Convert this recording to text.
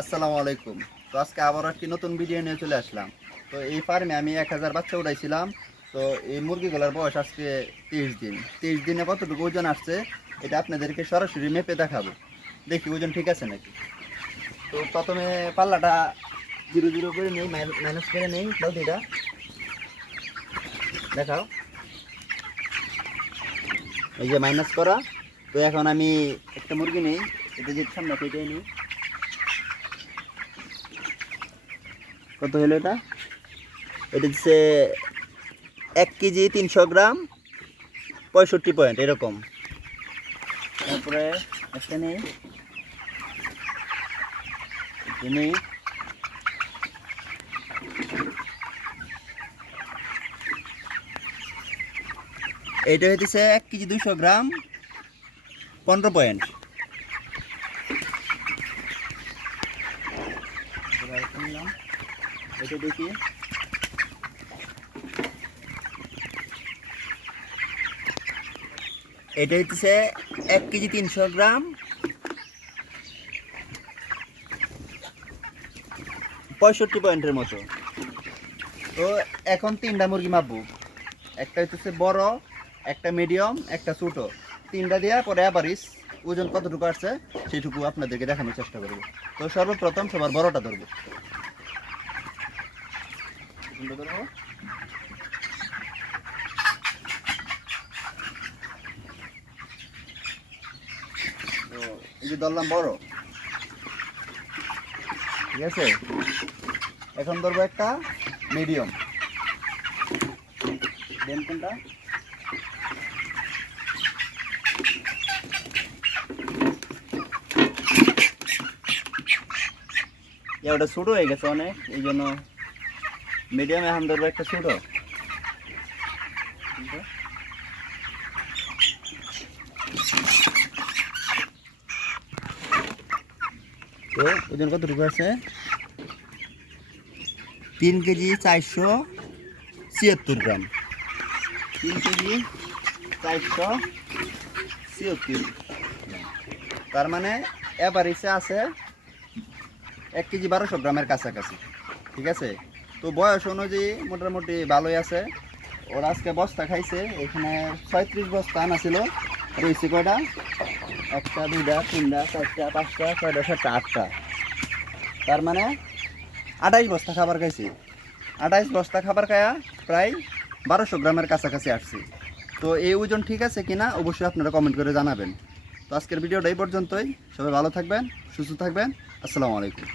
আসসালামু আলাইকুম। তো আজকে আবার একটি নতুন ভিডিও নিয়ে চলে আসলাম। তো এই ফার্মে আমি 1000 বাচ্চা উঠাইছিলাম। তো এই মুরগিগুলোর বয়স আজকে 23 দিন। 23 দিনে কতটুকু ওজন আসছে এটা আপনাদেরকে সরাসরি মেপে দেখাবো। দেখি ওজন ঠিক আছে নাকি। তো প্রথমে পাল্লাটা 0 0 করে নেই, মাইনাস করে নেই বালতিটা। দেখাও, এই যে মাইনাস করা। তো এখন আমি একটা মুরগি নেই, এটা যে সামনে কেটে নিই। কত হলো এটা? এটা হচ্ছে 1 কেজি 300 গ্রাম, 65 পয়েন্ট এরকম। তারপরে একটা নেই, নেই এইটা হইতেছে 1 কেজি 200 গ্রাম, 15 পয়েন্ট। এটা দেখি, এটা হইতেছে 1 কেজি 300 গ্রাম, 65 পয়েন্টের মতো। তো এখন 3টা মুরগি মাপবো। একটা হইতেছে বড়, একটা মিডিয়াম, একটা ছোট। 3টা দিয়া পরে অ্যাভারেজ ওজন কতটুকু আসছে সেটুকু আপনাদেরকে দেখানোর চেষ্টা করব। তো সর্বপ্রথম সবার বড়টা ধরবো। তো এই যে ধরলাম বড়, ঠিক আছে। এখন ধরবো একটা মিডিয়াম। দেন কোনটা? ওটা ছোট হয়ে গেছে অনেক, এই জন্য মিডিয়াম এখন ধরবো একটা ছোট। তো ওজন কতটুকু আছে? 3 কেজি 476 গ্রাম। 3 কেজি 476, তার মানে এভারেজে আছে 1 কেজি 1200 গ্রামের কাছাকাছি, ঠিক আছে। তো বয়স অনুযায়ী মোটামুটি ভালোই আছে। ওরা আজকে বস্তা খাইছে, এখানে 36 বস্তা আনা ছিল। রয়েছে কয়টা? 1টা 2টা 3টা 4টা 5টা 6টা 7টা 8টা, তার মানে 28 বস্তা খাবার খাইছে। 28 বস্তা খাবার খায়া প্রায় 1200 গ্রামের কাছাকাছি আসছে। তো এই ওজন ঠিক আছে কিনা অবশ্যই আপনারা কমেন্ট করে জানাবেন। তো আজকের ভিডিওটা এই পর্যন্তই। সবাই ভালো থাকবেন, সুস্থ থাকবেন। আসসালামু আলাইকুম।